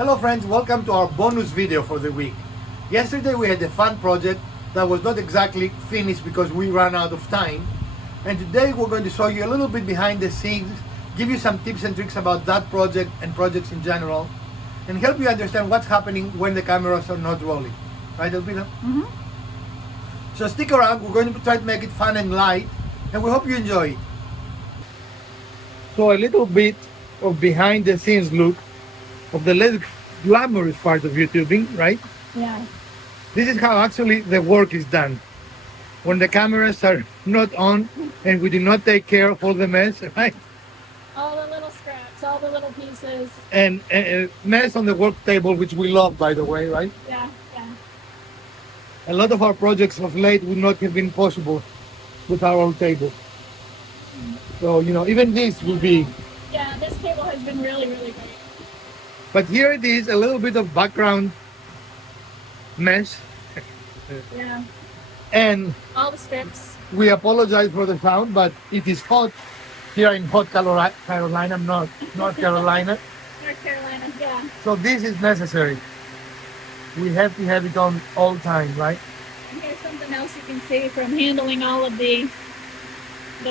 Hello friends, welcome to our bonus video for the week. Yesterday we had a fun project that was not exactly finished because we ran out of time. And today we're going to show you a little bit behind the scenes, give you some tips and tricks about that project and projects in general, and help you understand what's happening when the cameras are not rolling. Right, Elpida? Mm-hmm. So stick around, we're going to try to make it fun and light, and we hope you enjoy it. So a little bit of behind the scenes look of the less glamorous part of YouTubing, right? Yeah. This is how actually the work is done. When the cameras are not on and we do not take care of all the mess, right? All the little scraps, all the little pieces. And mess on the work table, which we love, by the way, right? Yeah. A lot of our projects of late would not have been possible with our old table. So, even this will be. Yeah, this table has been really, really great. But here it is, a little bit of background mess. Yeah. And All the strips. we apologize for the sound, but it is hot here in hot Carolina, North Carolina. North Carolina, yeah. So this is necessary. We have to have it on all time, right? And here's something else you can see from handling all of the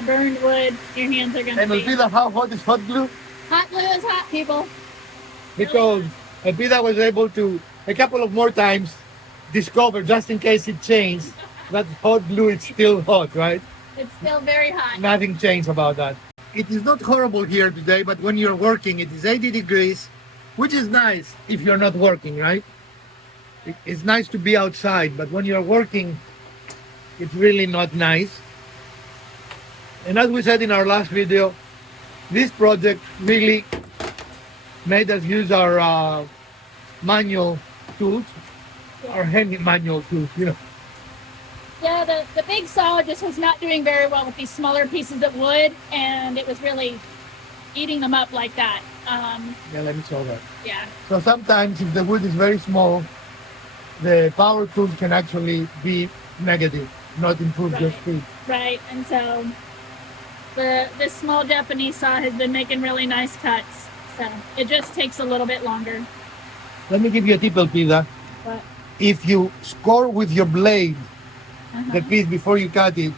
burned wood. Your hands are gonna And be. Elpida, how hot is hot glue? Hot glue is hot, people. Because Elpida was able to, a couple of more times, discover, just in case it changed, that hot glue is still hot, right? It's still very hot. Nothing changed about that. It is not horrible here today, but when you're working, it is 80 degrees, which is nice if you're not working, right? It's nice to be outside, but when you're working, it's really not nice. And as we said in our last video, this project really made us use our manual tools, our hand manual tools, Yeah, the big saw just was not doing very well with these smaller pieces of wood, and it was really eating them up like that. Yeah, let me show that. Yeah. So sometimes if the wood is very small, the power tools can actually be negative, not improve your Right. speed. Right, and so this small Japanese saw has been making really nice cuts. So it just takes a little bit longer. Let me give you a tip, Elpida. But If you score with your blade the uh-huh. piece before you cut it,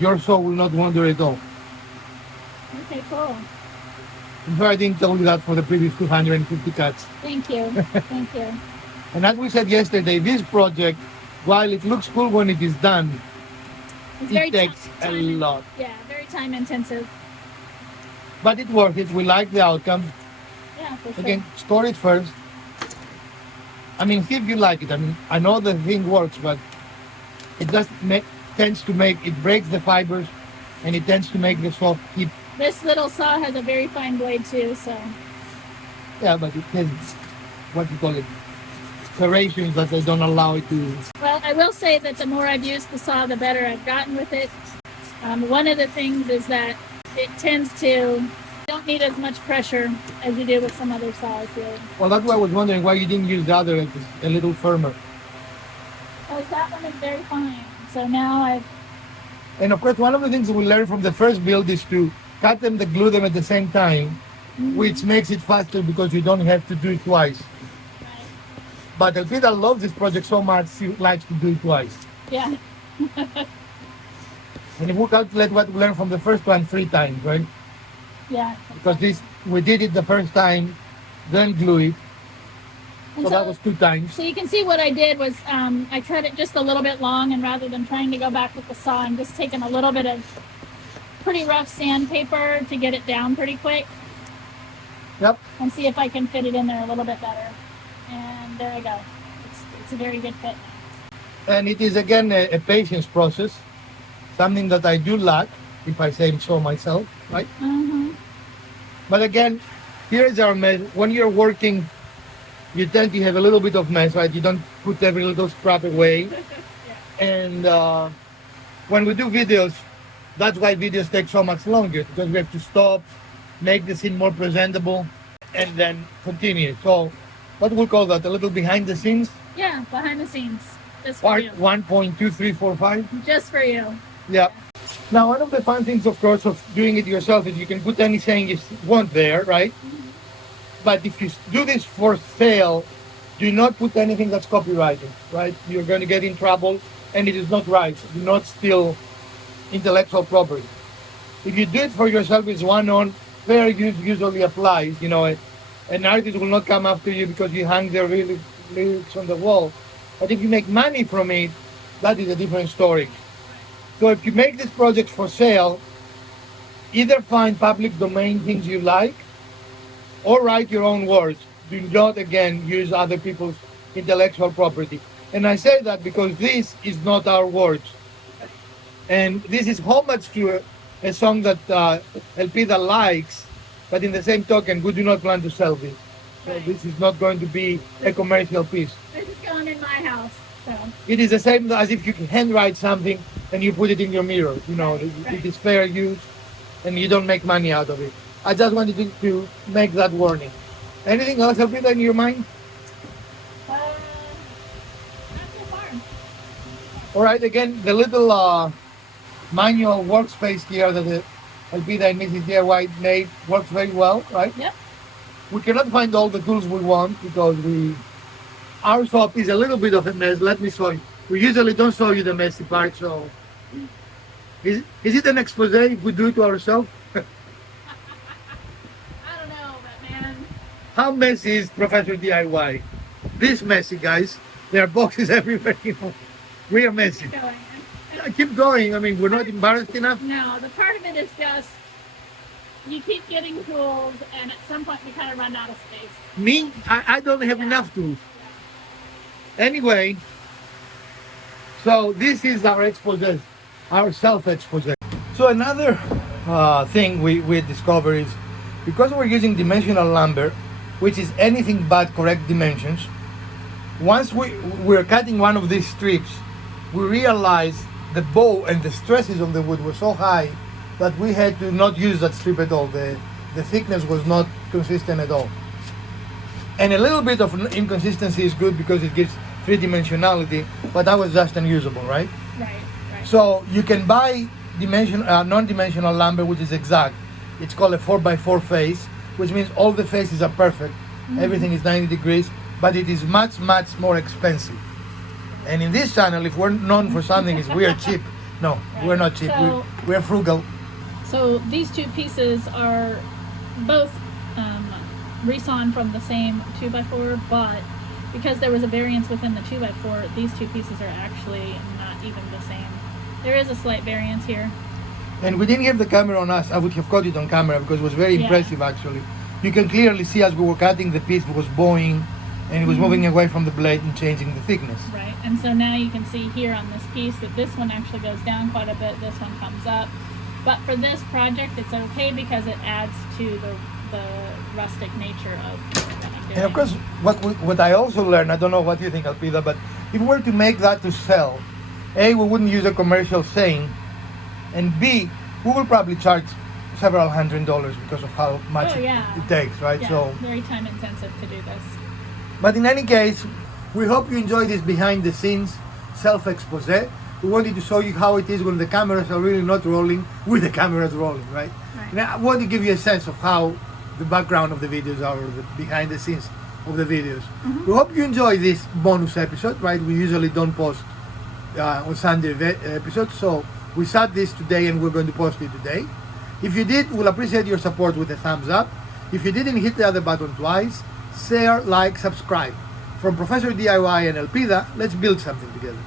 your saw will not wander at all. Okay, cool. I'm sorry I didn't tell you that for the previous 250 cuts. Thank you. Thank you. And as we said yesterday, this project, while it looks cool when it is done, It's it takes a time lot. Yeah, very time intensive. But it worth it. We like the outcome. Yeah, for sure. Again, score it first. I mean, see if you like it. I mean, I know the thing works, but it just tends to make, it breaks the fibers, and it tends to make the saw keep. This little saw has a very fine blade too, so Yeah, but it has, what you call it, serrations that they don't allow it to. well, I will say that the more I've used the saw, the better I've gotten with it. One of the things is that it tends to don't need as much pressure as you do with some other saws, really. Well, that's why I was wondering why you didn't use the other, it's a little firmer. Because that one is very fine. So now I've And of course, one of the things we learned from the first build is to cut them and glue them at the same time, which makes it faster because you don't have to do it twice. But Elpida loves this project so much, she likes to do it twice. yeah. And if we calculate what we learned from the first one 3 times, right? Yeah. Because we did it the first time, then glue it. And So that was 2 times. So you can see what I did was I cut it just a little bit long, and rather than trying to go back with the saw, I'm just taking a little bit of pretty rough sandpaper to get it down pretty quick Yep. and see if I can fit it in there a little bit better. And there I go. It's a very good fit. And it is again a patience process, something that I do lack, if I say so myself, right? Mm-hmm. But again, here is our mess. When you're working, you tend to have a little bit of mess, right? You don't put every little scrap away. And when we do videos, that's why videos take so much longer, because we have to stop, make the scene more presentable, and then continue. So what we call that, a little behind the scenes, Yeah, behind the scenes. Just for part you. 1.2345. Just for you. Yeah. Now, one of the fun things, of course, of doing it yourself is you can put anything you want there, right? But if you do this for sale, do not put anything that's copyrighted, right? You're going to get in trouble, and it is not right. Do not steal intellectual property. If you do it for yourself, it's one on fair use usually applies. You know, an artist will not come after you because you hang their lyrics on the wall. But if you make money from it, that is a different story. So if you make this project for sale, either find public domain things you like or write your own words. Do not, again, use other people's intellectual property. And I say that because this is not our words. And this is homage to a song that Elpida likes, but in the same token, we do not plan to sell this. So Right. this is not going to be a commercial piece. This is going in my house. So It is the same as if you handwrite something and you put it in your mirror. You know, Right. it is fair use, and you don't make money out of it. I just wanted to make that warning. Anything else, Elpida, in your mind? not so far. All right, again, the little manual workspace here that the Elpida and Mrs. DIY made works very well, right? Yep. We cannot find all the tools we want because our shop is a little bit of a mess. Let me show you. We usually don't show you the messy part, so is it an expose if we do it to ourselves? I don't know, but man, How messy is Professor DIY? This messy, guys. There are boxes everywhere. You know. We are messy. going. Keep going. I mean, we're not embarrassed enough. No, the part of it is just you keep getting tools, and at some point we kind of run out of space. Me, I don't have enough tools. Anyway, so this is our expose, our self-expose. So another thing we discover is because we're using dimensional lumber, which is anything but correct dimensions, once we're cutting one of these strips, we realize the bow and the stresses on the wood were so high that we had to not use that strip at all. The thickness was not consistent at all. And a little bit of inconsistency is good because it gives three-dimensionality, but that was just unusable, right? Right. So you can buy non-dimensional lumber, which is exact. It's called a 4x4 face, which means all the faces are perfect. Everything is 90 degrees, but it is much, much more expensive. And in this channel, if we're known for something, is we are cheap. No, we're not cheap. So- We're frugal. So these two pieces are both resawn from the same 2x4, but because there was a variance within the 2x4, these two pieces are actually not even the same. There is a slight variance here. And we didn't have the camera on us. I would have caught it on camera because it was very Yeah. impressive, actually. You can clearly see as we were cutting the piece, it was bowing and it was moving away from the blade and changing the thickness. Right, and so now you can see here on this piece that this one actually goes down quite a bit, this one comes up. But for this project, it's okay because it adds to the rustic nature of what I'm doing. And of course, what I also learned, I don't know what you think, Elpida, but if we were to make that to sell, A, we wouldn't use a commercial saying, and B, we will probably charge several $100s because of how much Oh, yeah. it takes, right? Yeah, So, very time intensive to do this. but in any case, we hope you enjoy this behind the scenes self-expose. We wanted to show you how it is when the cameras are really not rolling with the cameras rolling, right? Right. Now, I want to give you a sense of how the background of the videos are, or the behind the scenes of the videos. We hope you enjoy this bonus episode, right? We usually don't post on Sunday episodes, so we shot this today and we're going to post it today. If you did, we'll appreciate your support with a thumbs up. If you didn't, hit the other button twice. Share, like, subscribe. From Professor DIY and Elpida, let's build something together.